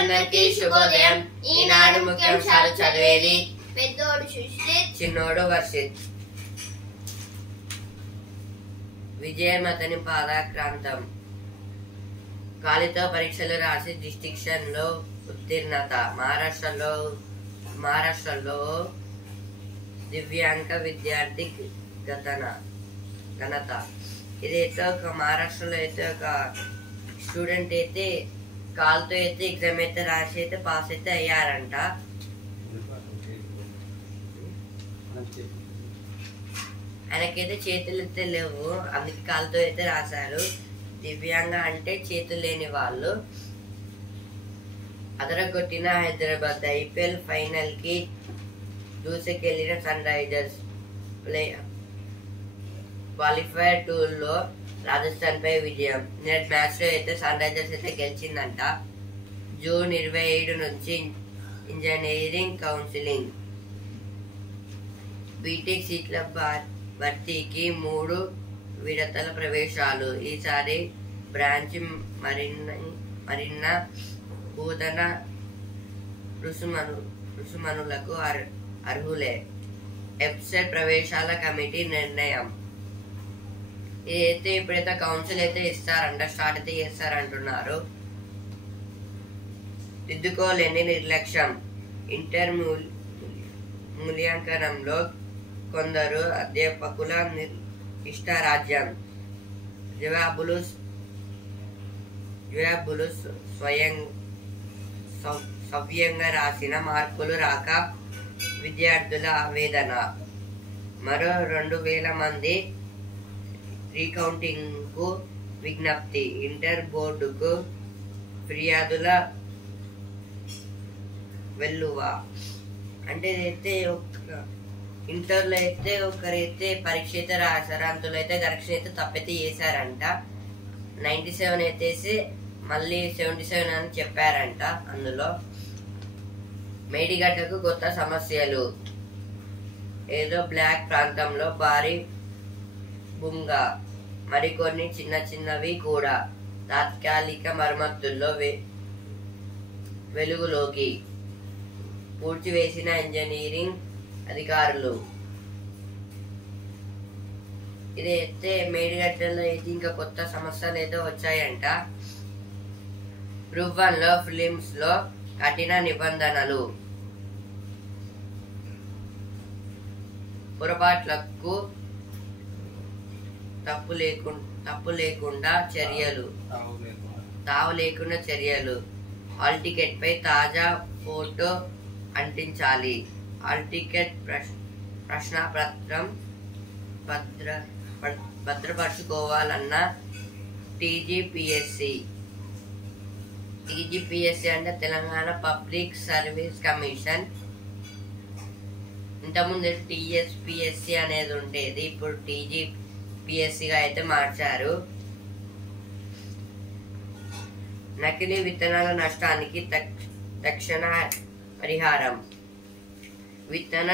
అందరికీ శుభోదయం. ఈనాడు ముఖ్యాంశాలు చదివేది పెద్దోడు సుశ్రిత్, చిన్నోడు వర్షిత్. విజయమతని పాదాక్రాంతం. కాలితో పరీక్షలు రాసి డిస్టింక్షన్ లో ఉత్తీర్ణత. మహారాష్ట్రలో దివ్యాంగ విద్యార్థి ఘనత. ఇదైతే ఒక మహారాష్ట్రలో అయితే ఒక స్టూడెంట్ అయితే కాలుతో అయితే ఎగ్జామ్ అయితే రాసి అయితే పాస్ అయితే అయ్యారంట. ఆయనకైతే చేతులు అయితే లేవు, అందుకే కాలుతో అయితే రాశారు. దివ్యాంగ అంటే చేతులు లేని వాళ్ళు. అదరగొట్టిన హైదరాబాద్. ఐపీఎల్ ఫైనల్ కి దూసుకెళ్లిన సన్ రైజర్స్. క్వాలిఫైర్ 2 లో రాజస్థాన్ పై విజయం. నెట్ మ్యాచ్ లో అయితే సన్ రైజర్స్ అయితే గెలిచిందంట. జూన్ 27 నుంచి ఇంజనీరింగ్ కౌన్సిలింగ్. బీటెక్ సీట్ల భర్తీకి 3 విడతల ప్రవేశాలు. ఈసారి బ్రాంచ్ మరిన్న బోధన రుసుమనులకు అర్హులే. వెబ్సైట్ ప్రవేశాల కమిటీ నిర్ణయం. ఇదైతే ఇప్పుడైతే కౌన్సిల్ అయితే ఇస్తారంట, స్టార్ట్ అయితే చేస్తారంటున్నారు. దిద్దుకోలేని నిర్లక్ష్యం. ఇంటర్ మూల్యాంకనంలో కొందరు అధ్యాపకుల ఇష్టారాజ్యం. జవాబులు సవ్యంగా రాసిన మార్కులు రాక విద్యార్థుల ఆవేదన. మరో 2000 మంది రీకౌంటింగ్ కు విజ్ఞప్తి. ఇంటర్ బోర్డుకు ఫిర్యాదుల వెల్లువ. అంటే అయితే ఇంటర్లో అయితే ఒకరైతే పరీక్ష అయితే రాశారు, అందులో అయితే కరెక్షన్ అయితే తప్పైతే చేశారంట. 97 అయితే మళ్ళీ 77 అని చెప్పారంట. అందులో మేడిగడ్డకు కొత్త సమస్యలు. ఏదో బ్లాక్ ప్రాంతంలో భారీ బుంగ, మరికొన్ని చిన్నవి కూడా. తాత్కాలిక మరమ్మతుల్లో వెలుగులోకి. పూడ్చివేసిన ఇంజనీరింగ్ అధికారులు. ఇదైతే మేడిగడ్డలో అయితే ఇంకా కొత్త సమస్యలు అయితే వచ్చాయంట. గ్రూప్ 1 లో ఫిలిమ్స్ లో కఠిన నిబంధనలు. పొరపాట్లకు తావు లేకుండా చర్యలు. హాల్ టికెట్ పై తాజా ఫోటో అంటించాలి. హాల్ టికెట్ ప్రశ్నపత్రం భద్రపరచుకోవాలన్న టీజీపీఎస్సీ అంటే తెలంగాణ పబ్లిక్ సర్వీస్ కమిషన్. ఇంతకుముందు టీఎస్పీఎస్సీ అనేది ఉండేది, ఇప్పుడు టీజీపీఎస్సీగా అయితే మార్చారు. నకిలీ విత్తనాల నష్టానికి తక్షణ పరిహారం. విత్తన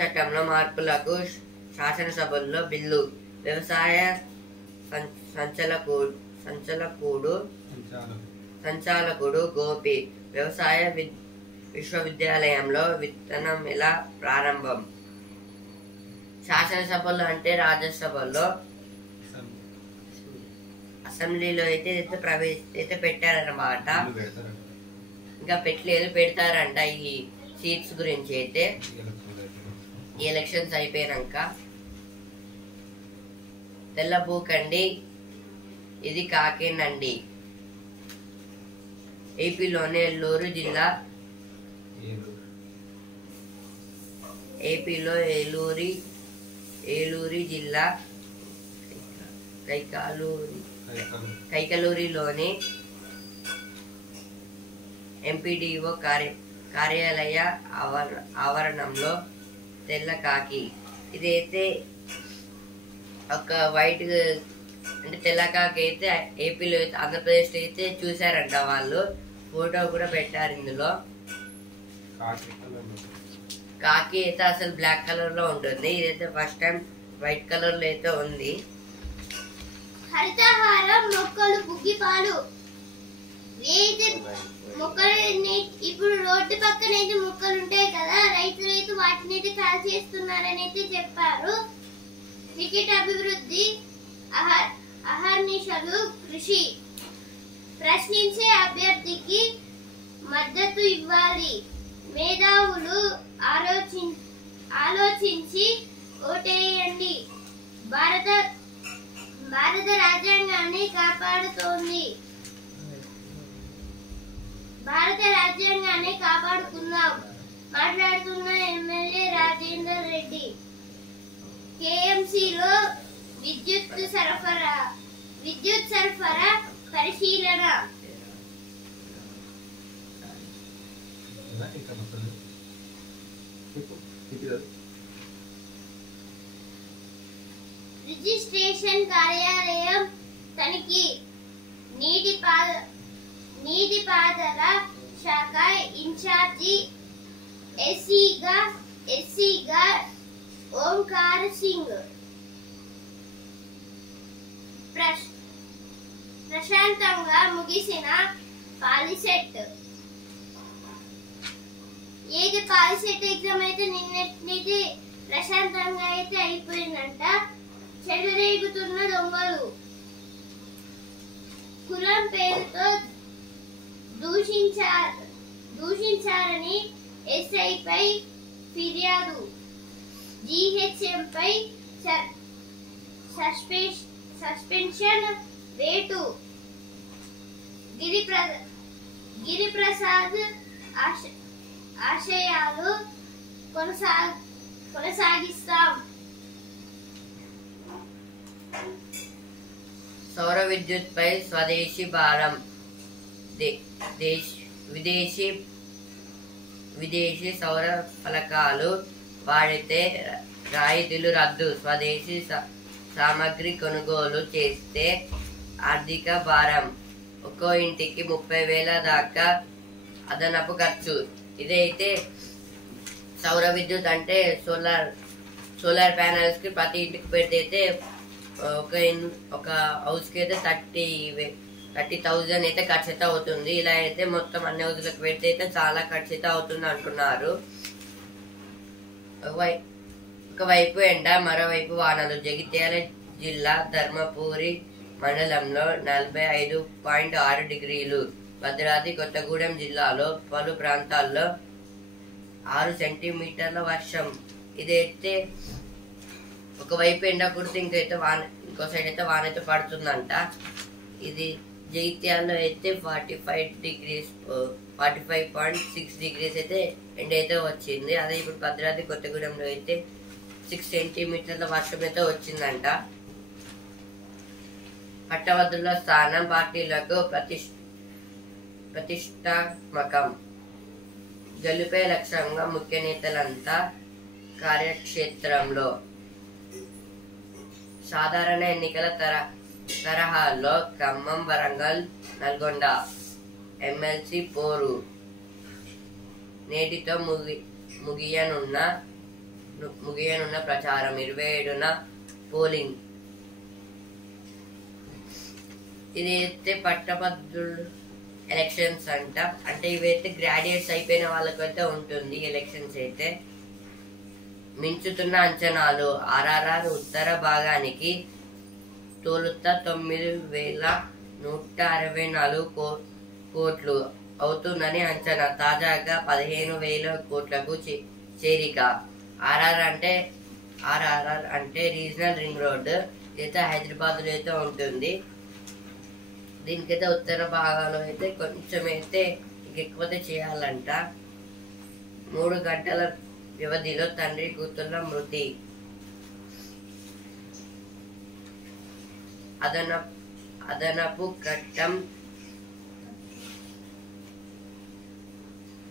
చట్టంలో మార్పులకు శాసనసభలో బిల్లు. వ్యవసాయ సంచాలకుడు గోపి. వ్యవసాయ విశ్వవిద్యాలయంలో విత్తనం ఎలా ప్రారంభం. శాసనసభలో అంటే రాజ్యసభలో, అసెంబ్లీలో అయితే పెట్టారన్నమాట. ఇంకా పెడతారంట ఈ సీట్స్ గురించి అయితే ఎలక్షన్స్ అయిపోయినాక. తెల్లబూకండి, ఇది కాకేనండి. ఏపీలోని ఏలూరు జిల్లా కైకలూరిలోని ఎంపీడీఓ కార్యాలయ ఆవరణంలో తెల్ల కాకి. ఇదైతే ఒక వైట్ అంటే తెల్ల కాకి అయితే ఏపీలో ఆంధ్రప్రదేశ్ అయితే చూసారంట వాళ్ళు. ఫోటో కూడా పెట్టారు ఇందులో. కాకి అయితే అసలు బ్లాక్ కలర్ లో ఉంటుంది, ఇదైతే ఫస్ట్ టైం వైట్ కలర్ లో అయితే ఉంది. హరితహారం మొక్కలు పుగ్గిపాలు. ఏదైతే మొక్కలని ఇప్పుడు రోడ్డు పక్కన అయితే మొక్కలు ఉంటాయి కదా, రైతులు అయితే వాటిని అయితే కాల్ చేస్తున్నారని అయితే చెప్పారు. క్రికెట్ అభివృద్ధి అహర్నిశలు కృషి, ప్రశ్నించే అభ్యర్థికి మద్దతు ఇవ్వాలి, మేధావులు ఆలోచించి ఓటేయండి, భారత రాజ్యాంగాన్ని కాపాడుతోంది, భారత రాజ్యాంగాన్ని కాపాడుకుందాం మాట్లాడుతున్న ఎమ్మెల్యే రాజేందర్ రెడ్డి. కేఎంసీలో విద్యుత్ సరఫరా పరిశీలన. రిజిస్ట్రేషన్ కార్యాలయం తనిఖీ, నీటిపారుదల శాఖ ఇన్ఛార్జి ఎస్సీగా ఓంకార్ సింగ్. ప్రశాంతంగా ముగిసిన పాలిసెట్ ఎగ్జామ్ అయితే నిన్నటి ప్రశాంతంగా అయితే అయిపోయిందంట. చెలరేగుతున్న దొంగలు, కులం పేరుతో దూషించారని ఎస్ఐపై ఫిర్యాదు, జీహెచ్ఎంపై సస్పెన్షన్ వేటు, గిరిప్రసాద్ ఆశయాలు కొనసాగిస్తాం. సౌర విద్యుత్ పై స్వదేశీ భారం, విదేశీ సౌర ఫలకాలు వాడితే రాయితీలు రద్దు, స్వదేశీ సామగ్రి కొనుగోలు చేస్తే ఆర్థిక భారం, ఒక్కో ఇంటికి 30,000 దాకా అదనపు ఖర్చు. ఇదైతే సౌర విద్యుత్ అంటే సోలార్ ప్యానల్స్ కి ప్రతి ఇంటికి పెడితే ఒక హౌస్ కి అయితే 30,000 అయితే ఖర్చు అయితే అవుతుంది. ఇలా అయితే మొత్తం అన్ని హౌస్లకు పెడితే అయితే చాలా ఖర్చు అయితే అవుతుంది అంటున్నారు. ఒకవైపు ఎండ, మరోవైపు వానలు. జగిత్యాల జిల్లా ధర్మపురి మండలంలో 45.6 డిగ్రీలు, భద్రాద్రి కొత్తగూడెం జిల్లాలో పలు ప్రాంతాల్లో 6 సెంటీమీటర్ల వర్షం. ఇదైతే ఒకవైపు ఎండ కుడితే ఇంకో సైడ్ అయితే వాన అయితే పడుతుందంట. ఇది జగిత్యాలలో అయితే 45.6 డిగ్రీస్ అయితే ఎండ అయితే వచ్చింది. అదే ఇప్పుడు భద్రాద్రి కొత్తగూడెంలో అయితే 6 సెంటీమీటర్ల వర్షం అయితే వచ్చిందంట. పట్టభద్రుల స్థానం పార్టీలకు ప్రతిష్టాత్మకం, గెలుపే లక్ష్యంగా ముఖ్య నేతలంతా కార్యక్షేత్రంలో. సాధారణ ఎన్నికల తరహాలో ఖమ్మం, వరంగల్, నల్గొండ ఎమ్మెల్సీ పోరు నేటితో ముగియనున్న ప్రచారం. 27న పోలింగ్. ఇదైతే పట్టభద్రుల ఎలక్షన్స్ అంట. అంటే ఇవైతే గ్రాడ్యుయేట్స్ అయిపోయిన వాళ్ళకైతే ఉంటుంది ఎలక్షన్స్ అయితే. మించుతున్న అంచనాలు. ఆర్ఆర్ఆర్ ఉత్తర భాగానికి తొలుత 9,164 కోట్లు అవుతుందని అంచనా. తాజాగా 15,000 కోట్లకు చేరిక. ఆర్ఆర్ఆర్ అంటే రీజనల్ రింగ్ రోడ్. ఇదైతే హైదరాబాద్ లో అయితే ఉంటుంది. దీనికైతే ఉత్తర భాగాల్లో అయితే కొంచెం అయితే ఎక్కువ చేయాలంట. 3 గంటల వ్యవధిలో తండ్రి కూతుర్ల మృతి.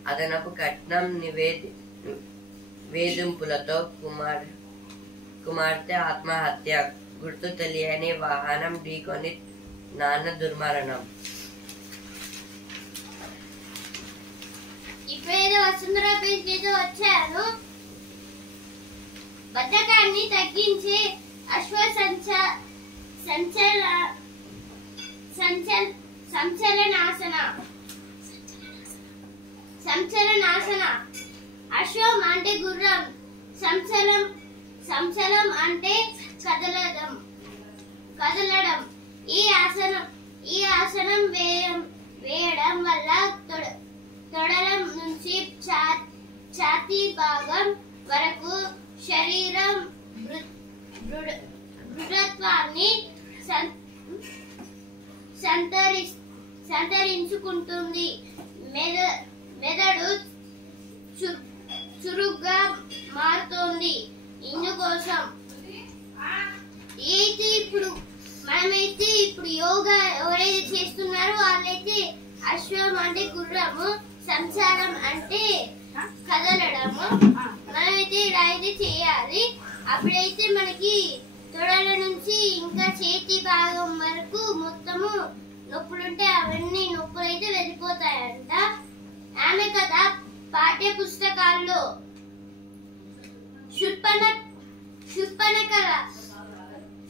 అదనపు కట్నం వేధింపులతో కుమార్తె ఆత్మహత్య. గుర్తు తెలియని వాహనం ఢీకొని నాన్న దుర్మరణం. ఇప్పుడేదో వసుంధర పేజ్ ఏదో వచ్చాను. బద్ధకాన్ని తగ్గించే సంచలనాసన. సంచలనాసన. అశ్వం అంటే గుర్రం, సంచలం అంటే కదలడం. ఈ ఆసనం వేయడం వల్ల తొడల నుంచి ఛాతీ భాగం వరకు శరీరం దృఢత్వాన్ని సంతరించుకుంటుంది. మెదడు చురుగ్గా మారుతోంది. ఇందుకోసం మనమైతే ఇప్పుడు యోగా ఎవరైతే చేస్తున్నారో వాళ్ళైతే అశ్వం అంటే గుర్రము, సంచారం అంటే కదలడము. మనమైతే ఇలా అయితే చేయాలి. అప్పుడైతే మనకి తొడల నుంచి ఇంకా చేతి భాగం వరకు మొత్తము నొప్పులుంటే అవన్నీ నొప్పులు అయితే వెళ్ళిపోతాయంట. ఆమె కథ పాఠ్య పుస్తకాల్లో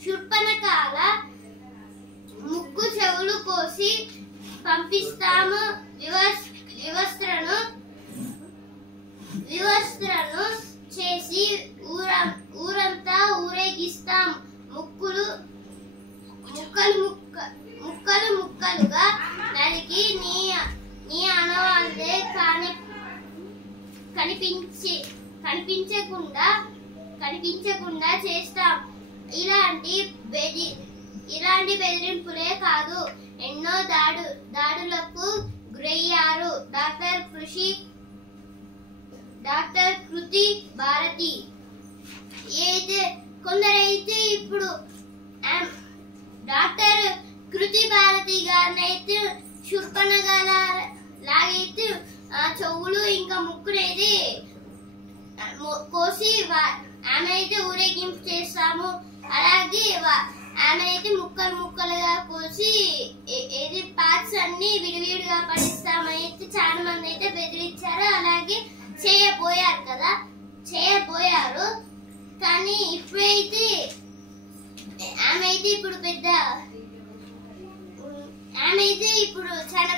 శూర్పణఖల ముక్కు చెవులు కోసి పంపిస్తాము, వివస్త్రను చేసి ఊరంతా ఊరేగిస్తాం. ముక్కలుగా నరికి నీ అనవాళ్ళే కనిపించకుండా చేస్తాం. ఇలాంటి బెదిరింపులే కాదు, ఎన్నో దాడులకు గురయ్యారు డాక్టర్ కృతి భారతి. కొందరైతే ఇప్పుడు డాక్టర్ కృతి భారతి గారిని అయితే శూర్పణఖల లాగైతే చెవులు ఇంకా ముక్కునైతే కోసి ఆమె అయితే ఊరేగింపు చేస్తాము. అలాగే ఆమె అయితే ముక్కలుగా కోసి ఏది పార్ట్స్ అన్ని విడివిడిగా పడిస్తామని అయితే చాలా మంది అయితే బెదిరించారు. అలాగే చేయబోయారు. కానీ ఇప్పుడైతే ఆమె అయితే ఇప్పుడు చాలా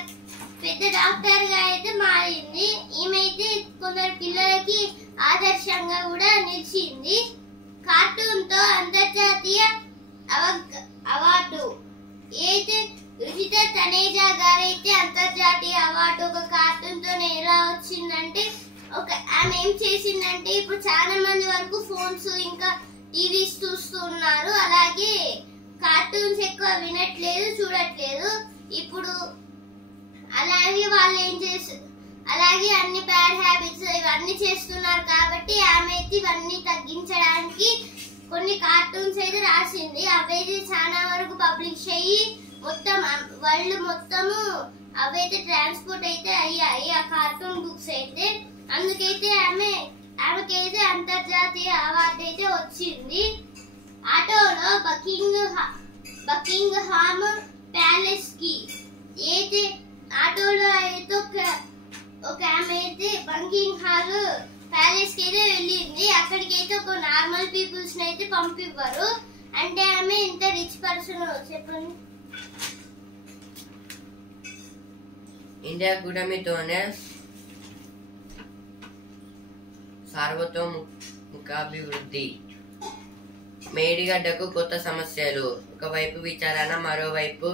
పెద్ద డాక్టర్ గా అయితే మారింది. ఈమెయితే కొందరు పిల్లలకి ఆదర్శంగా కూడా నిలిచింది. కార్టూన్ తో అంతర్జాతీయ అవార్డు. అయితే రుచిత తనేజా గారైతే అంతర్జాతీయ అవార్డు ఒక కార్టూన్ తో ఎలా వచ్చిందంటే, ఆమె ఏం చేసిందంటే ఇప్పుడు చాలా మంది వరకు ఫోన్స్ ఇంకా టీవీస్ చూస్తున్నారు. అలాగే కార్టూన్స్ ఎక్కువ వినట్లేదు, చూడట్లేదు. ఇప్పుడు అలాగే వాళ్ళు ఏం చేస్తారు, అలాగే అన్ని బ్యాడ్ హ్యాబిట్స్ ఇవన్నీ చేస్తున్నారు. కాబట్టి ఆమె అయితే ఇవన్నీ తగ్గించడానికి కొన్ని కార్టూన్స్ అయితే రాసింది. అవైతే చాలా వరకు పబ్లిష్ అయ్యి మొత్తం వరల్డ్ మొత్తము అవైతే ట్రాన్స్పోర్ట్ అయితే అయ్యాయి ఆ కార్టూన్ బుక్స్ అయితే. అందుకైతే ఆమెకైతే అంతర్జాతీయ అవార్డు అయితే వచ్చింది. ఆటోలో బకింగ్హామ్ ప్యాలెస్ కి అయితే ఆటోలో అయితే ఒక ఆమె అయితే బకింగ్హామ్ ప్యాలెస్ కి అయితే వెళ్ళింది. అక్కడికైతే ఒక నార్మల్ పీపుల్స్ అయితే పంపివ్వరు. అంటే ఆమె ఇంత రిచ్ పర్సన్. చెప్పండి. ఇండియా కూటమితోనే సార్వతోముఖాభివృద్ధి. మేడిగడ్డకు కొత్త సమస్యలు. ఒకవైపు విచారణ, మరోవైపు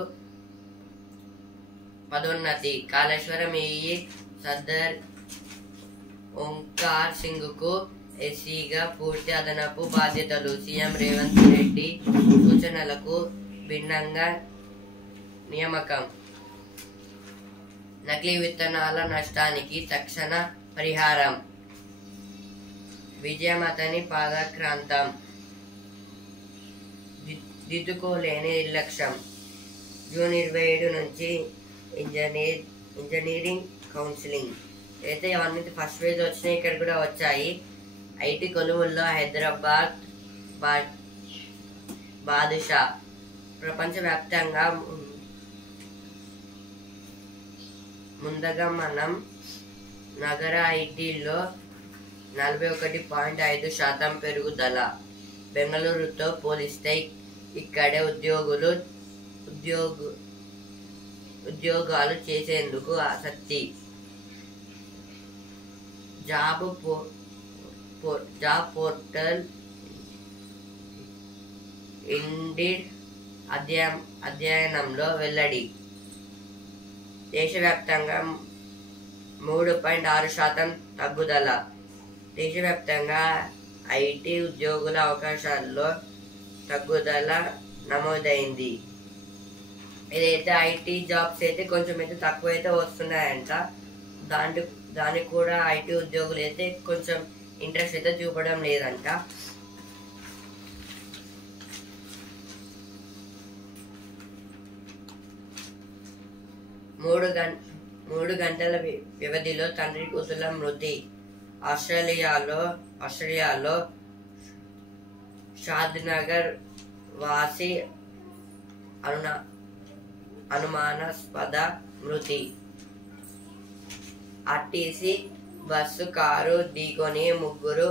పదోన్నతి. కాళేశ్వరం ఏఈ సర్దార్ ఓంకార్ సింగ్ కు ఎస్సీగా పూర్తి అదనపు బాధ్యతలు. సీఎం రేవంత్ రెడ్డి సూచనలకు భిన్నంగా నియామకం. నకిలీ విత్తనాల నష్టానికి తక్షణ పరిహారం. విజయమతని పాదక్రాంతం. దిద్దుకోలేని నిర్లక్ష్యం. జూన్ 27 నుంచి ఇంజనీరింగ్ కౌన్సిలింగ్ అయితే అవన్నీ ఫస్ట్ ఫేజ్ వచ్చినాయి. ఇక్కడ కూడా వచ్చాయి. ఐటీ కొలువుల్లో హైదరాబాద్ బాదుషా. ప్రపంచవ్యాప్తంగా ముందుగా మనం నగర ఐటీలో 41.5% పెరుగుదల. బెంగళూరుతో పోలిస్తే ఇక్కడే ఉద్యోగాలు చేసేందుకు ఆసక్తి. జాబ్ పోర్టల్ ఇండిడ్ అధ్యయనంలో వెల్లడి. దేశవ్యాప్తంగా 3.6% తగ్గుదల. దేశవ్యాప్తంగా ఐటీ ఉద్యోగుల అవకాశాల్లో తగ్గుదల నమోదైంది. ఇదైతే ఐటీ జాబ్స్ అయితే కొంచెం అయితే తక్కువ అయితే వస్తున్నాయంట. దానికి కూడా ఐటీ ఉద్యోగులు అయితే కొంచెం ఇంట్రెస్ట్ అయితే చూపడం లేదంట. మూడు గంటల వ్యవధిలో తండ్రి కూతుల మృతి. ఆస్ట్రేలియాలో షాద్నగర్ వాసి అనుమానాస్పద మృతి. ఆర్టీసీ బస్సు కారు ఢీకొని 3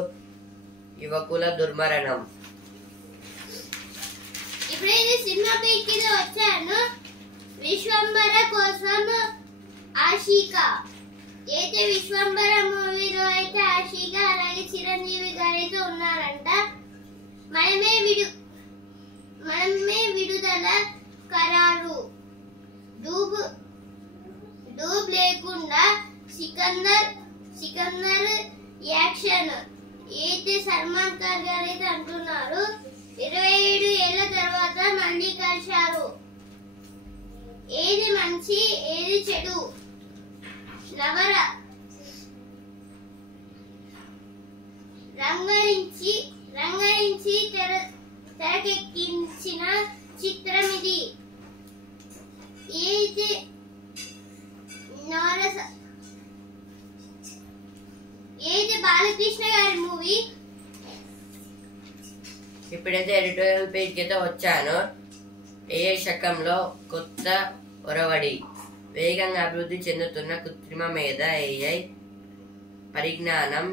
యువకుల దుర్మరణం. ఇప్పుడైతే సినిమా పేరుకి వచ్చాను. విశ్వంబర కోసం ఆశిక. అయితే విశ్వంబర మూవీలో అయితే ఆశిక అలాగే చిరంజీవి గారు అయితే ఉన్నారంట. మనమే విడుదల ఖరారు. డూబ్ లేకుండా సికందర్ యాక్షన్ అయితే సల్మాన్ ఖాన్ గారు అయితే అంటున్నారు. 27 ఏళ్ల తర్వాత మళ్ళీ కలిశారు. ఏది మంచి ఏది చెడు రంగరించి తెరకెక్కించిన చిత్రం ఇది. ఏది బాలకృష్ణ గారి మూవీ. ఇప్పుడైతే ఎడిటోరియల్ పేజ్కి అయితే వచ్చాను. ఏఐ శకంలో కొత్త ఒరవడి. వేగంగా అభివృద్ధి చెందుతున్న కృత్రిమ మేధ ఏఐ పరిజ్ఞానం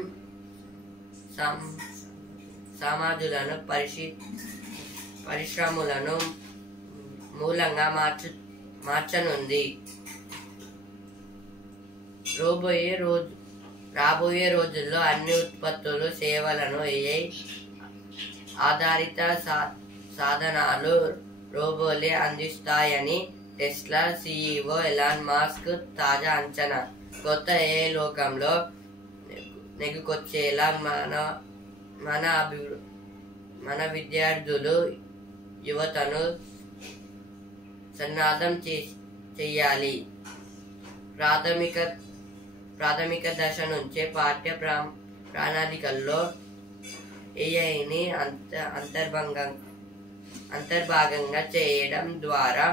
సమాజులను పరిశ్రమలను మూలంగా మార్చనుంది. రాబోయే రోజుల్లో అన్ని ఉత్పత్తులు సేవలను ఏఐ ఆధారిత సాధనాలు రోబోలే అందిస్తాయని టెస్లా సిఇఓ ఎలాన్ మాస్క్ తాజా అంచనా. కొత్త ఏఐ లోకంలో నెగ్గుకొచ్చేలా మన విద్యార్థులు యువతను సన్నద్ధం చెయ్యాలి. ప్రాథమిక దశ నుంచే పాఠ్య ప్రణాళికల్లో ఏఐని అంతర్భాగంగా చేయడం ద్వారా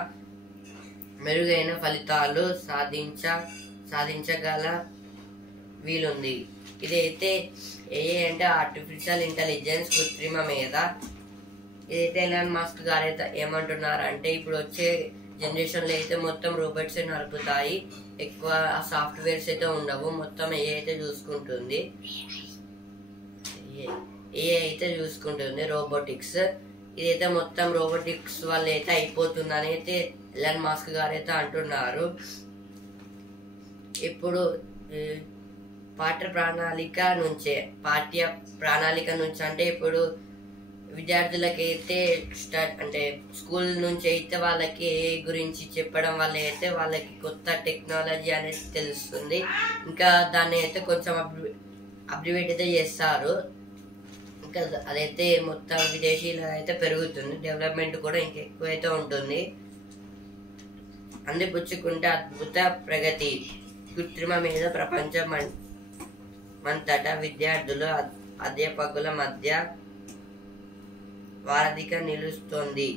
మెరుగైన ఫలితాలు సాధించగల వీలుంది. ఇదైతే ఏఐ అంటే ఆర్టిఫిషియల్ ఇంటెలిజెన్స్, కృత్రిమ మేధ. ఇదైతే ఎలాన్ మస్క్ గారు అయితే ఏమంటున్నారంటే ఇప్పుడు వచ్చే జనరేషన్లో అయితే మొత్తం రోబోట్స్ నడుపుతాయి, ఎక్కువ సాఫ్ట్వేర్స్ అయితే ఉండవు, మొత్తం ఏఐ అయితే చూసుకుంటుంది. రోబోటిక్స్. ఇదైతే మొత్తం రోబోటిక్స్ వల్ల అయితే అయిపోతుందని అయితే ఎలాన్ మస్క్ గారు అయితే అంటున్నారు. ఇప్పుడు పాఠ్య ప్రణాళిక నుంచి అంటే ఇప్పుడు విద్యార్థులకైతే అంటే స్కూల్ నుంచి అయితే వాళ్ళకి ఏఐ గురించి చెప్పడం వల్ల అయితే వాళ్ళకి కొత్త టెక్నాలజీ అనేది తెలుస్తుంది. ఇంకా దాన్ని అయితే కొంచెం అబ్రివేట్ అయితే చేస్తారు. ఇంకా అదైతే మొత్తం విదేశీయులు అయితే పెరుగుతుంది, డెవలప్మెంట్ కూడా ఇంకెక్కువ అయితే ఉంటుంది. అందిపుచ్చుకుంటే అద్భుత ప్రగతి. కృత్రిమ మీద ప్రపంచమంతటా విద్యార్థులు అధ్యాపకుల మధ్య వారధిగా నిలుస్తోంది.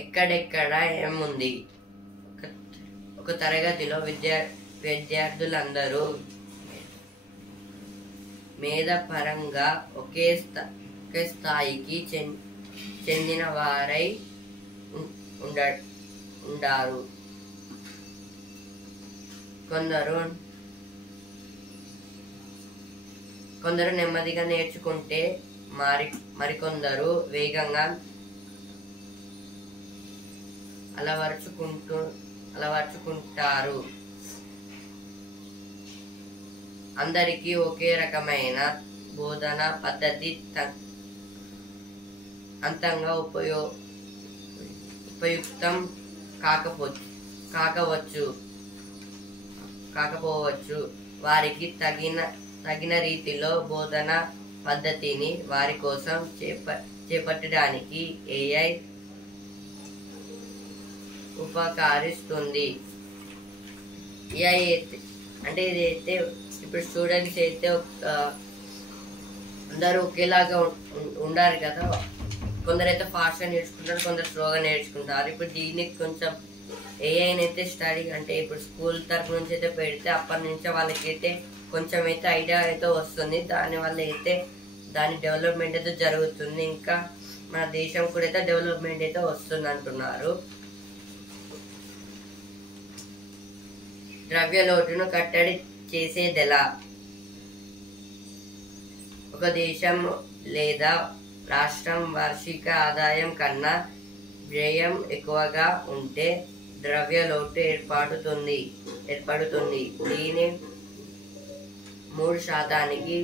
ఎక్కడెక్కడ ఏముంది. ఒక తరగతిలో విద్యార్థులందరూ మేధపరంగా ఒకే స్థాయికి చెందిన వారై ఉండారు. కొందరు నెమ్మదిగా నేర్చుకుంటే మరికొందరు వేగంగా అలవర్చుకుంటారు. అందరికీ ఒకే రకమైన బోధన పద్ధతి అంతంగా ఉపయుక్తం కాకపోవచ్చు. వారికి తగిన రీతిలో బోధన పద్ధతిని వారి కోసం చేపట్టడానికి AI ఉపకరిస్తుంది. AI అంటే ఇదైతే ఇప్పుడు స్టూడెంట్స్ అయితే అందరూ ఒకేలాగా ఉండాలి కదా. కొందరైతే ఫాస్ట్గా నేర్చుకుంటారు, కొందరు స్లోగా నేర్చుకుంటారు. ఇప్పుడు దీనికి కొంచెం ఏఐని అయితే స్టడీ అంటే ఇప్పుడు స్కూల్ తరఫు నుంచి అయితే పెడితే అప్పటి నుంచే వాళ్ళకైతే కొంచెం అయితే ఐడియా అయితే వస్తుంది. దానివల్ల అయితే దాని డెవలప్మెంట్ అయితే జరుగుతుంది. ఇంకా మన దేశం కూడా అయితే డెవలప్మెంట్ అయితే వస్తుంది అంటున్నారు. ద్రవ్య లోటును కట్టడి చేసేదెలా? ఒక దేశం లేదా రాష్ట్రం వార్షిక ఆదాయం కన్నా వ్యయం ఎక్కువగా ఉంటే ద్రవ్య లోటు ఏర్పడుతుంది. దీని 3%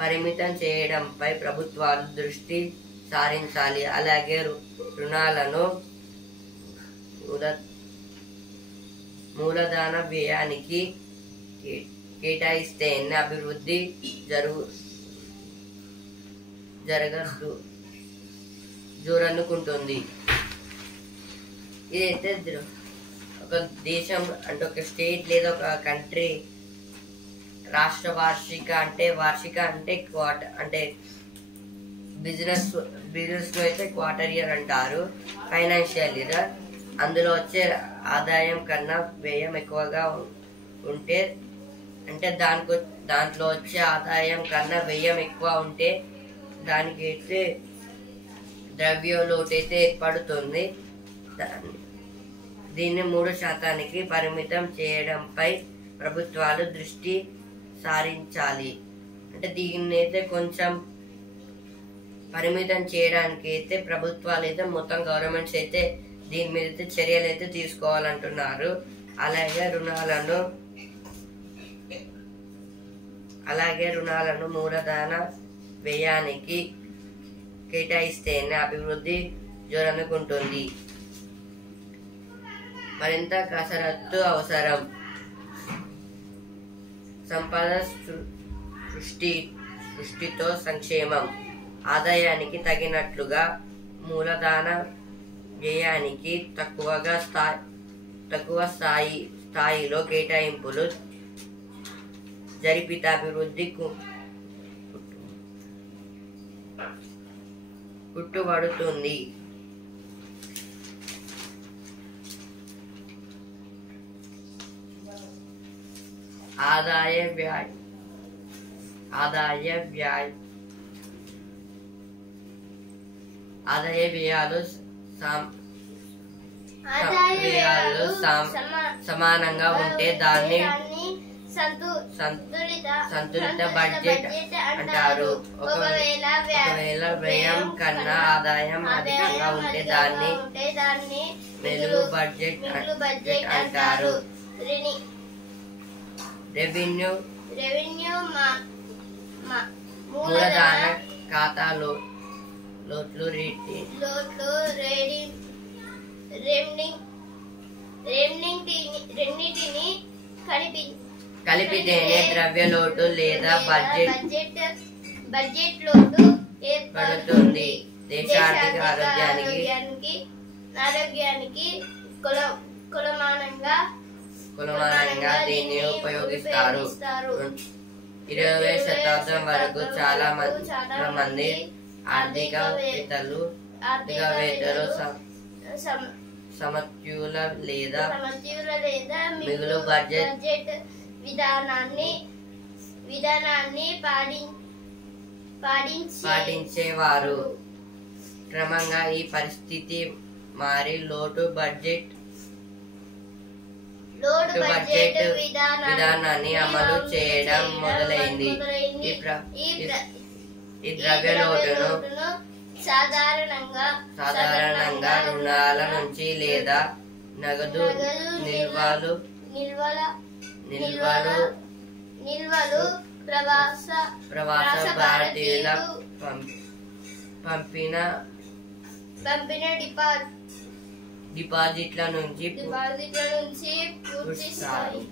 పరిమితం చేయడంపై ప్రభుత్వాలు దృష్టి సారించాలి. అలాగే రుణాలను మూలధన వ్యయానికి కేటాయిస్తేనే అభివృద్ధి జోరనుకుంటుంది. ఇదైతే ఒక దేశం అంటే ఒక స్టేట్ లేదా ఒక కంట్రీ రాష్ట్ర వార్షిక అంటే అంటే బిజినెస్ లో అయితే క్వార్టర్ ఇయర్ అంటారు, ఫైనాన్షియల్ ఇయర్. అందులో వచ్చే ఆదాయం కన్నా వ్యయం ఎక్కువగా ఉంటే అంటే దాంట్లో వచ్చే ఆదాయం కన్నా వ్యయం ఎక్కువ ఉంటే దానికైతే ద్రవ్య లోటు అయితే ఏర్పడుతుంది. దీన్ని 3% పరిమితం చేయడంపై ప్రభుత్వాలు దృష్టి సారించాలి. అంటే దీన్ని అయితే కొంచెం పరిమితం చేయడానికి అయితే ప్రభుత్వాలు అయితే మొత్తం గవర్నమెంట్స్ అయితే దీని మీద అయితే చర్యలు అయితే తీసుకోవాలంటున్నారు. అలాగే రుణాలను మూలధన వ్యయానికి కేటాయిస్తేనే అభివృద్ధి జోరనుకుంటుంది. మరింత కసరత్తు అవసరం. సంపద సృష్టితో సంక్షేమం. ఆదాయానికి తగినట్లుగా మూలధన వ్యయానికి తక్కువ స్థాయిలో కేటాయింపులు జరిపితే అభివృద్ధి పుట్టుబడుతుంది. ఆదాయ వ్యయాలు సమానంగా ఉంటే దాన్ని సంతులిత బడ్జెట్ అంటారు. ఒకవేళ వ్యయం కన్నా ఆదాయం అధికంగా ఉంటే దాన్ని నిలువు బడ్జెట్ అంటారు. రెవెన్యూ మూలధన ఖాతాలో లోట్లు రెండింటిని కలిపితేనే ద్రవ్య లోటు లేదా బడ్జెట్ లోటు ఏర్పడుతుంది. దేశ ఆర్థిక ఆరోగ్యానికి కొలమానంగా దీన్ని ఉపయోగిస్తారు. 20వ శతాబ్దం వరకు చాలా మంది ఆర్థికవేత్తలు సమతుల్య లేదా మిగులు బడ్జెట్ విధానాన్ని పాటించేవారు. క్రమంగా ఈ పరిస్థితి మారి లోటు బడ్జెట్ విధానాన్ని అమలు చేయడం మొదలైంది. ఈ ద్రవ్య లోటును సాధారణంగా రుణాల నుంచి లేదా నగదు నిల్వలు ప్రవాస భారతీయుల పంపిన డిపాజిట్ల నుంచి పూర్తి స్థాయి.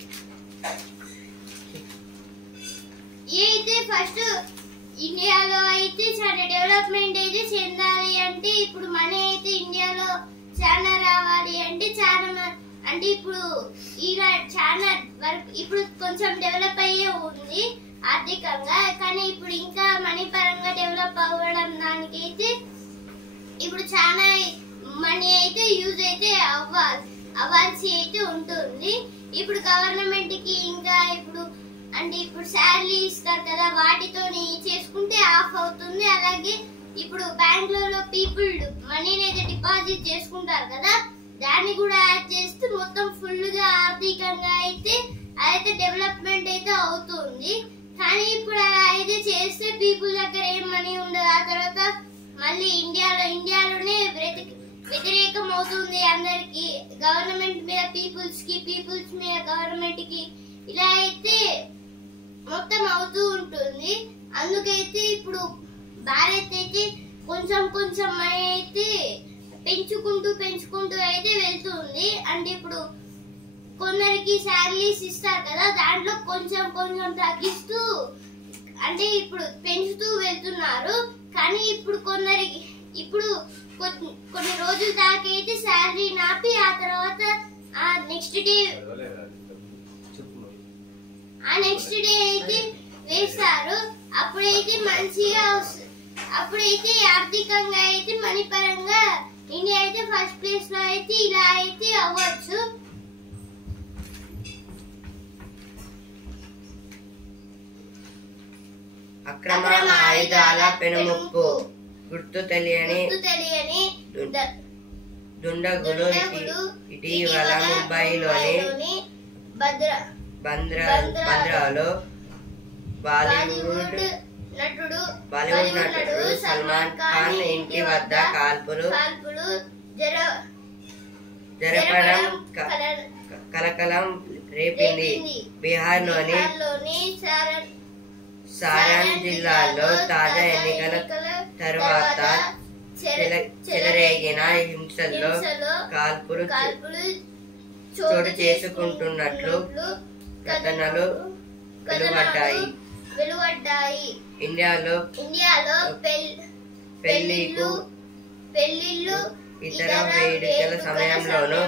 అయితే ఫస్ట్ ఇండియాలో అయితే చాలా డెవలప్మెంట్ అయితే చెందాలి అంటే ఇప్పుడు మనీ అయితే ఇండియాలో చాలా రావాలి అంటే అంటే ఇప్పుడు ఇలా చాలా వరకు ఇప్పుడు కొంచెం డెవలప్ అయ్యే ఉంది ఆర్థికంగా, కానీ ఇప్పుడు ఇంకా మనీ పరంగా డెవలప్ అవ్వడం దానికైతే ఇప్పుడు చాలా మనీ అయితే యూజ్ అయితే అవ్వాల్సి అయితే ఉంటుంది. ఇప్పుడు గవర్నమెంట్ కి ఇంకా ఇప్పుడు అంటే ఇప్పుడు శాలరీ ఇస్తారు కదా, వాటితోని చేసుకుంటే ఆఫ్ అవుతుంది. అలాగే ఇప్పుడు బ్యాంకులలో పీపుల్ మనీని అయితే డిపాజిట్ చేసుకుంటారు కదా, దాన్ని కూడా యాడ్ చేస్తే మొత్తం ఫుల్ గా ఆర్థికంగా అయితే అదైతే డెవలప్మెంట్ అయితే అవుతుంది. కానీ ఇప్పుడు అలా అయితే చేస్తే పీపుల్ దగ్గర ఏం మనీ ఉండదు. ఆ తర్వాత మళ్ళీ ఇండియాలోనే వ్యతిరేకం అవుతుంది అందరికి, గవర్నమెంట్ మీద పీపుల్స్ కి, పీపుల్స్ మీద గవర్నమెంట్ కి, ఇలా అయితే మొత్తం అవుతూ ఉంటుంది. అందుకైతే ఇప్పుడు భారత్ అయితే కొంచెం కొంచెం మనీ అయితే పెంచుకుంటూ అయితే వెళ్తుంది. అంటే ఇప్పుడు కొందరికి శాలరీస్ ఇస్తారు కదా, దాంట్లో కొంచెం కొంచెం తగ్గిస్తూ అంటే ఇప్పుడు పెంచుతూ వెళ్తున్నారు. కానీ ఇప్పుడు కొందరికి ఇప్పుడు కొన్ని రోజుల దాకా అయితే శాలరీ నాపి ఆ తర్వాత నెక్స్ట్ డే అయితే వేస్తారు. అప్పుడైతే మంచిగా అప్పుడైతే ఆర్థికంగా అయితే మనీ పరంగా ఇండియా అయితే ఫస్ట్ ప్లేస్ లో అయితే ఇలా అయితే అవ్వచ్చు. అక్రమ ఆయుధాల పెనుముప్పు గుర్తు తెలియని దుండగులు ఇటీవల ముంబైలోని బంద్రాలో బాలీవుడ్ నటుడు సల్మాన్ ఖాన్ ఇంటి వద్ద కాల్పులు జరపడం కలకలం రేపింది. బీహార్లోని సారన్ జిల్లాలో తాజా ఎన్నికల తర్వాత చెలరేగిన హింసల్లో కాల్పులు చోటు చేసుకుంటున్నట్లు కథనాలు వెలువడ్డాయి. ఇండియాలో పెళ్లిళ్ళు ఇతర వేడుకల సమయంలోనూ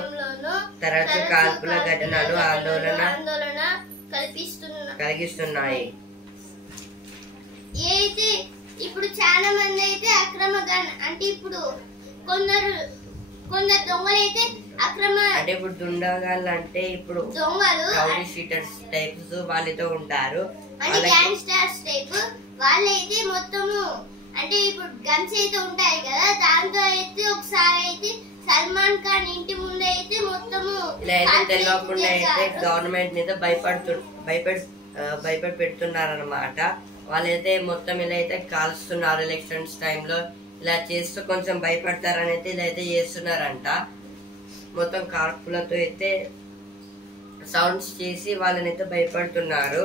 తరచు కాల్పుల ఘటనలు ఆందోళన కలిగిస్తున్నాయి. అయితే ఇప్పుడు చాలా మంది అయితే అంటే ఇప్పుడు కొందరు దొంగలు అయితే అంటే ఇప్పుడు దుండగాళ్ళు అంటే ఇప్పుడు దొంగలు రౌడీ షీటర్స్ టైప్స్ వాళ్ళతో ఉంటారు. అంటే గ్యాంగ్స్టర్స్ టైప్ వాళ్ళైతే మొత్తము అంటే ఇప్పుడు గన్స్ అయితే ఉంటాయి కదా, దాంతో అయితే ఒకసారి అయితే సల్మాన్ ఖాన్ ఇంటి ముందు అయితే మొత్తము ఇలా అయితే తెలియకుండా అయితే గవర్నమెంట్ మీద భయపడి పెడుతున్నారన్నమాట. వాళ్ళైతే మొత్తం ఇలా అయితే కాల్స్తున్నారు ఎలక్షన్స్ టైంలో. ఇలా చేస్తూ కొంచెం భయపడతారని అయితే ఇలా అయితే చేస్తున్నారంట. మొత్తం కార్పులతో అయితే సౌండ్స్ చేసి వాళ్ళని అయితే భయపడుతున్నారు.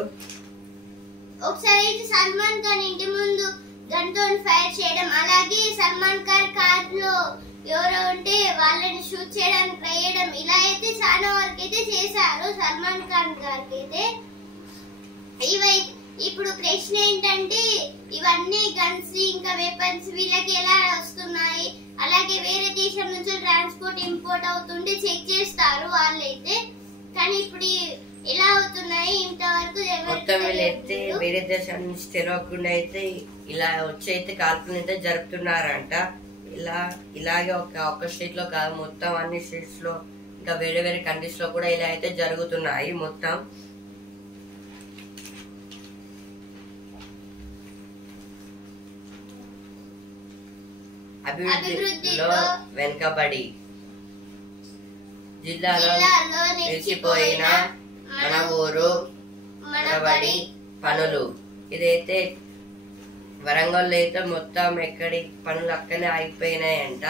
ఒకసారి అయితే సల్మాన్ ఖాన్ ఇంటి ముందు గన్తో ఫైర్ చేయడం, అలాగే సల్మాన్ ఖాన్ కార్ లో ఎవరో ఉంటే వాళ్ళని షూట్ చేయడానికి ట్రై చేయడం, ఇలా అయితే చాలా వరకు అయితే చేశారు సల్మాన్ ఖాన్ గారికి అయితే. ఇప్పుడు ప్రశ్న ఏంటంటే ఇవన్నీ గన్స్ ఇంకా వెపన్స్ వీళ్ళకి ఎలా వస్తున్నాయి, అలాగే వేరే దేశం నుంచి ట్రాన్స్పోర్ట్ ఇంపోర్ట్ అవుతుంటే చెక్ చేస్తారు వాళ్ళైతే. కానీ ఇప్పుడు ఎలా అవుతున్నాయి ఇంతవరకు మొత్తం వీళ్ళైతే వేరే దేశం నుంచి తెలియకుండా అయితే ఇలా వచ్చి అయితే కాల్పులు అయితే జరుపుతున్నారంట. ఇలాగే ఒక స్టేట్ లో కాదు, మొత్తం అన్ని స్టేట్స్ లో ఇంకా వేరే వేరే కంట్రీస్ లో కూడా ఇలా అయితే జరుగుతున్నాయి. మొత్తం అభివృద్ధిలో వెనుకబడి జిల్లాలో నిలిచిపోయిన మన ఊరు మనబడి పనులు. ఇదైతే వరంగల్లో అయితే మొత్తం ఎక్కడి పనులు అక్కడనే ఆగిపోయినాయంట.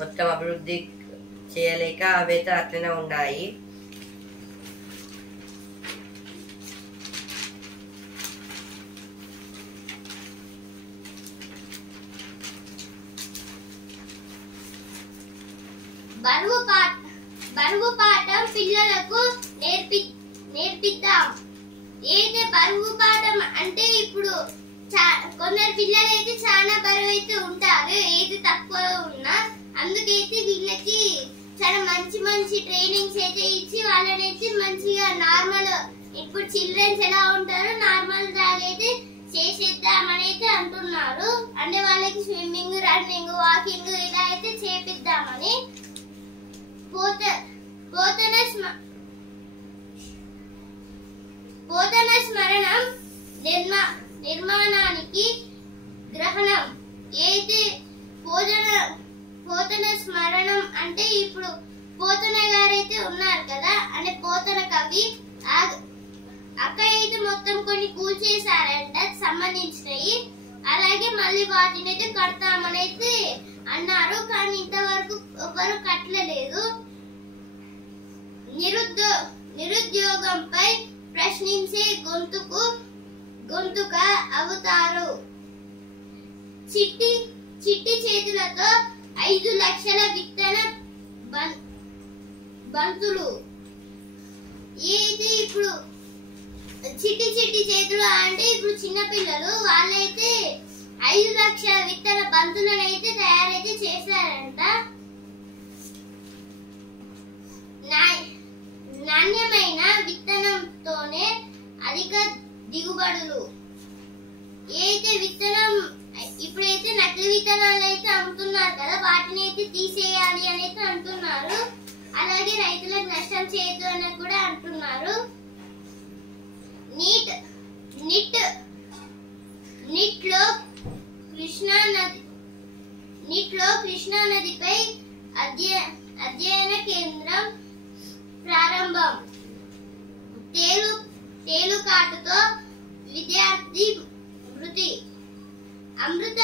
మొత్తం అభివృద్ధి చేయలేక అవైతే అట్లనే ఉన్నాయి. బరువు పాఠం పిల్లలకు నేర్పిద్దాం. ఏదైతే బరువు పాఠం అంటే ఇప్పుడు కొందరు పిల్లలు అయితే చాలా బరువు అయితే ఉంటారు, ఏది తక్కువ ఉన్నా. అందుకైతే వీళ్ళకి చాలా మంచి మంచి ట్రైనింగ్స్ అయితే ఇచ్చి వాళ్ళనైతే మంచిగా నార్మల్ ఇప్పుడు చిల్డ్రన్స్ ఎలా ఉంటారో నార్మల్ దాగైతే చేసేద్దామని అయితే అంటున్నారు. అంటే వాళ్ళకి స్విమ్మింగ్, రన్నింగ్, వాకింగ్ ఇలా అయితే చేపిద్దామని. పోతన స్మరణం నిర్మాణానికి గ్రహణం. అయితే పోతన స్మరణం అంటే ఇప్పుడు పోతన గారైతే ఉన్నారు కదా, అంటే పోతన కవి అక్కడ అయితే మొత్తం కొన్ని కూల్చేశారంట సంబంధించినవి. అలాగే మళ్ళీ వాటిని అయితే కడతామని అయితే అన్నారు, కానీ ఇంతవరకు ఎవరు కట్టలేదు. నిరుద్యోగంపై ప్రశ్నించే గొంతుక అవుతారు. చిట్టి చేతులతో 5 లక్షల విత్తన బంతులు. ఏది ఇప్పుడు చిట్టి చేతులు అంటే ఇప్పుడు చిన్న పిల్లలు వాళ్ళైతే 5 లక్షల విత్తన బంతులను అయితే తయారైతే చేశారంట. నాణ్యమైన విత్తనంతోనే అధిక దిగుబడులు. ఏదైతే విత్తనం ఇప్పుడైతే నకిలీ విత్తనాలు అయితే అమ్ముతున్నారు కదా, వాటిని అయితే తీసేయాలి అని అయితే అంటున్నారు. అలాగే రైతులకు నష్టం చేయదు అని కూడా అంటున్నారు. నీట్లో కృష్ణా నదిపై అధ్యయన కేంద్రం ప్రారంభం. తేలుకాటుతో విద్యార్థి మృతి. అమృత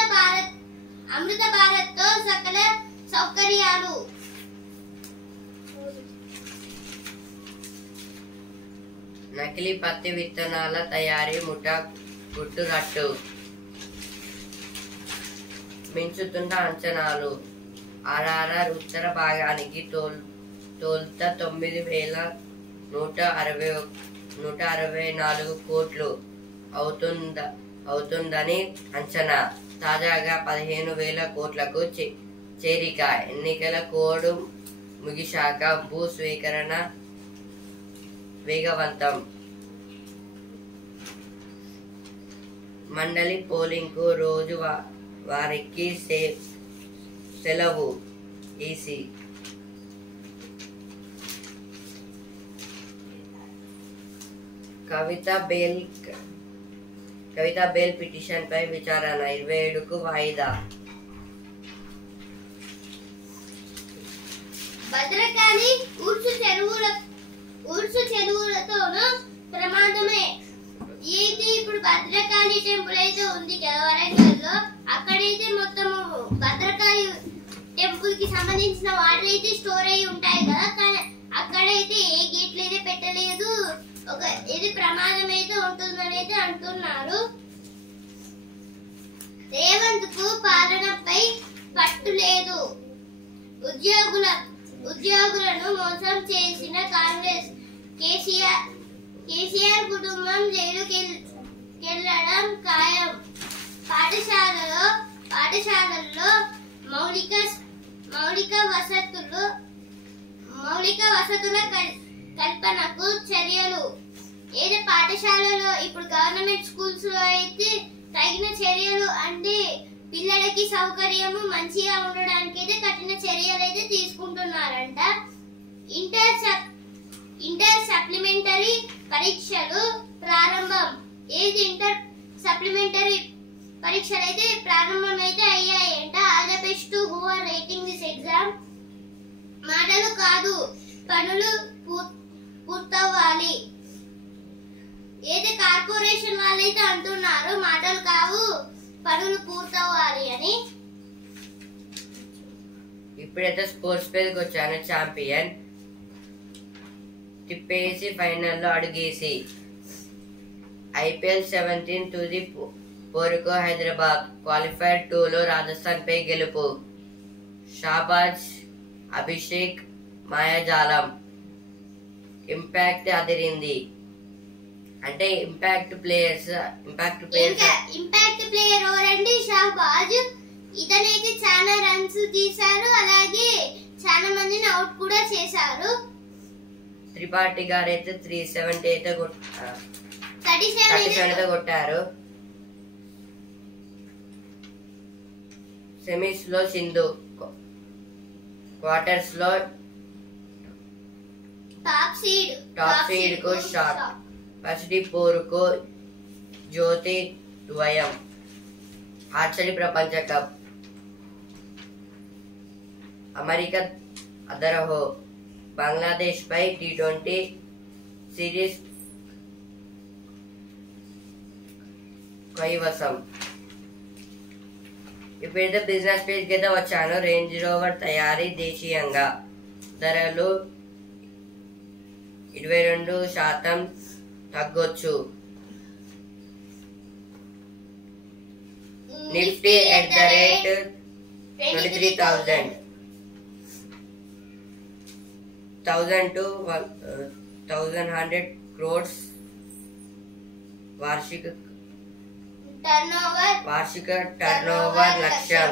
భారత్ తో సకల సౌకర్యాలు. నకిలీ పత్తి విత్తనాల తయారీ ముఠా గుట్టురట్టు. మించుతున్న అంచనాలు. ఆర్ఆర్ఆర్ ఉత్తర భాగానికి తోల్త 9,164 కోట్లు అవుతుందని అంచనా. తాజాగా 15,000 కోట్లకు చేరిక. ఎన్నికల కోడ్ ముగిశాక భూ స్వీకరణ వేగవంతం. మండలి పోలింగ్ కు రోజు వారికి సెలవు. ఈసీ. కవిత బెయిల్ పిటిషన్ పై విచారణ 27కు వాయిదా. భద్రకాళి ఊర్సు చెరువులతోనూ ప్రమాదమే. ఏది ఇప్పుడు భద్రకాళి టెంపుల్ అయితే ఉంది కదా వరంగల్ లో, అక్కడైతే మొత్తం భద్రకాళి టెంపుల్ కి సంబంధించిన వాటర్ అయితే స్టోర్ అయి ఉంటాయి కదా, కానీ అక్కడైతే ఏ గేట్లు అయితే పెట్టలేదు. ఇది ప్రమాదం అయితే ఉంటుందని అయితే అంటున్నారు. రేవంత్ కు పాలనపై పట్టు లేదు. ఉద్యోగులను మోసం చేసిన కాంగ్రెస్. కేసీఆర్ కుటుంబం జైలుకెళ్లడం ఖాయం. పాఠశాలల్లో మౌలిక వసతుల కల్పనకు చర్యలు. ఏదో పాఠశాలలో ఇప్పుడు గవర్నమెంట్ స్కూల్స్ లో అయితే తగిన చర్యలు అంటే పిల్లలకి సౌకర్యము మంచిగా ఉండడానికి అయితే కఠిన చర్యలు అయితే తీసుకుంటున్నారంట. ఇంటర్ సప్లిమెంటరీ పరీక్షలు ప్రారంభం. ఏది ఇంటర్ సప్లిమెంటరీ పరీక్షలు అయితే ప్రారంభం అయితే అయ్యాయంట. All the best to who are writing this exam. మాటలు కాదు పనులు పూర్తవ్వాలి. ఏది కార్పొరేషన్ వాళ్ళైతే అంటున్నారు మాటలు కావు పనులు పూర్తవ్వాలి అని. ఇప్పుడైతే స్పోర్ట్స్ పేరుకి వచ్చాను. ఛాంపియన్ తిప్పేసి ఫైనల్లో అడుగేసి IPL 17 తుది పోరుకు హైదరాబాద్ క్వాలిఫైర్ 2లో రాజస్థాన్ పై గెలుపు. షాబాజ్, అభిషేక్ మాయాజాలం. ఇంపాక్ట్ అదిరింది. అంటే ఇంపాక్ట్ ప్లేయర్ ఎవరండి? షాబాజ్. ఇతనైతే చాలా రన్స్ తీశారు, అలాగే చాలా మందిని అవుట్ కూడా చేశారు. త్రిపాఠి గారు అయితే 370 అయితే 37 అయితే కొట్టారు. సెమీస్ లో సింధు, క్వార్టర్స్ లో టాప్ సీడ్ కు షాట్. ఫస్ట్ పోరుకు జ్యోతి ద్వయం. ఆర్చరీ ప్రపంచ కప్. అమెరికా అదరహో బంగ్లాదేశ్ పై T20 సిరీస్ కైవసం. ఇప్పుడైతే బిజినెస్ పేజ్ అయితే వచ్చాను. రేంజ్ రోవర్ తయారీ దేశీయంగా ధరలు 22% తగ్గొచ్చు. Nifty at the rate 23,000 to 1,100 crores వార్షిక టర్నోవర్ లక్ష్యం.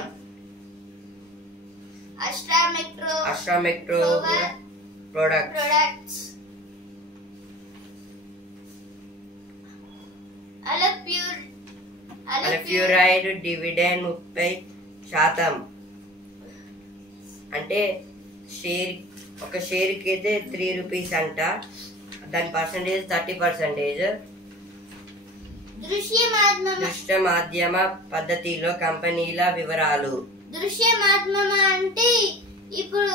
అస్ట్రామెట్రో ప్రొడక్ట్స్. అల్ఫ్యూరైడ్ డివిడెండ్ 30%. అంటే ఒక షేర్ కి అయితే 3 రూపీస్ అంట. దాని పర్సంటేజ్ 30%. దృశ్య మాధ్యమ పద్ధతిలో కంపెనీల వివరాలు. దృశ్య మాధ్యమ అంటే ఇప్పుడు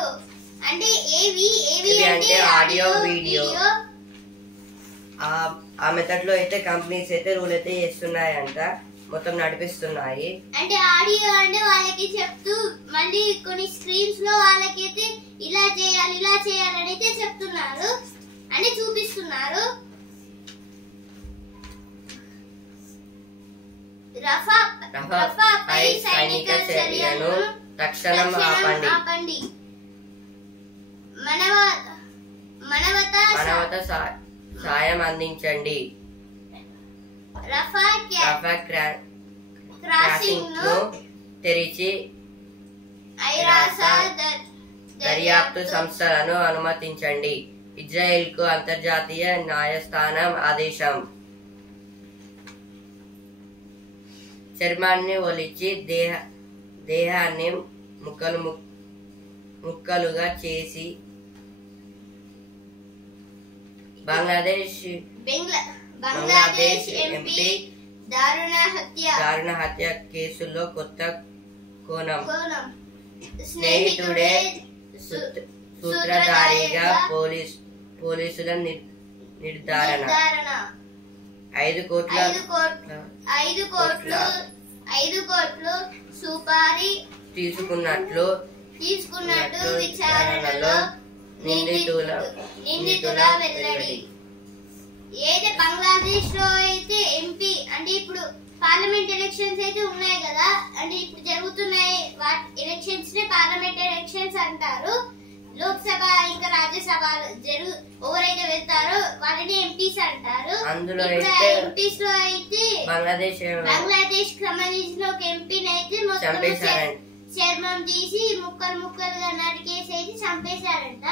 అంటే ఏవి అంటే ఆడియో వీడియో. ఆ మెథడ్ లో అయితే కంపెనీస్ అయితే రూల్ అయితే చేస్తున్నాయంట, మొత్తం నడిపిస్తున్నాయి. అంటే ఆడియో అంటే వాళ్ళకి చెప్తూ మళ్ళీ కొన్ని స్క్రీన్స్ లో వాళ్ళకైతే ఇలా చేయాలని అయితే చెప్తున్నారు, అంటే చూపిస్తున్నారు. రఫాపై సైనిక చర్యను తక్షణం ఆపండి. మానవత సాయం అందించండి. రఫా క్రాసింగ్ ను తెరిచి ఐరాస దర్యాప్తు సంస్థలను అనుమతించండి. ఇజ్రాయెల్ కు అంతర్జాతీయ న్యాయస్థానం ఆదేశం. చర్మాన్ని ఒలిచి దేహాన్ని ముక్కలుగా చేసి బంగ్లాదేశ్ ఎంపీ దారుణ హత్య కేసులో కొత్త కోణం. స్నేహితుడే సూత్రధారిగా పోలీసుల నిర్ధారణ. 5 కోట్లు సుపారీ తీసుకున్నట్లు విచారణలో నిందితుల వెల్లడి. ఏదైతే బంగ్లాదేశ్ లో అయితే ఎంపీ అంటే ఇప్పుడు పార్లమెంట్ ఎలక్షన్స్ అయితే ఉన్నాయి కదా, అంటే ఇప్పుడు జరుగుతున్నాయి ఎలక్షన్స్ ని పార్లమెంట్ ఎలక్షన్స్ అంటారు. లోక్సభ ఇంకా రాజ్యసభ ఎవరైతే వెళ్తారో వాళ్ళని ఎంపీస్ అంటారు. అందులో ఎంపీస్ లో అయితే బంగ్లాదేశ్ కి సంబంధించిన ఒక ఎంపీని అయితే మొత్తం చర్మం తీసి ముక్కలుగా నరికేసి అయితే చంపేశారంట.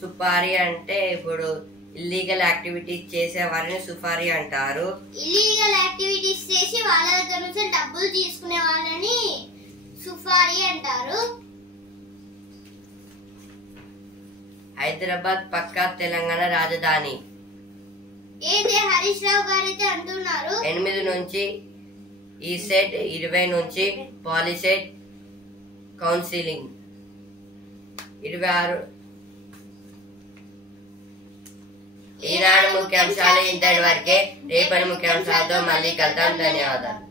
సుపారీ అంటే ఇప్పుడు ఇల్లీగల్ యాక్టివిటీస్ చేసే వారిని సుపారీ అంటారు. ఇల్లీగల్ యాక్టివిటీస్ చేసి వాళ్ళ దగ్గర నుంచి డబ్బులు తీసుకునే వాళ్ళని సుపారీ అంటారు. హైదరాబాద్ పక్క తెలంగాణ రాజధాని. ఏదే హరీష్ రావు గారు అయితే అంటున్నారు 8 నుంచి ఈసెట్, 20 నుంచి పాలిసెట్ కౌన్సిలింగ్, 26. ఈనాడు ముఖ్యాంశాలు ఇంతటి వరకే. రేపటి ముఖ్యాంశాలతో మళ్ళీ కలుద్దాం. ధన్యవాదాలు.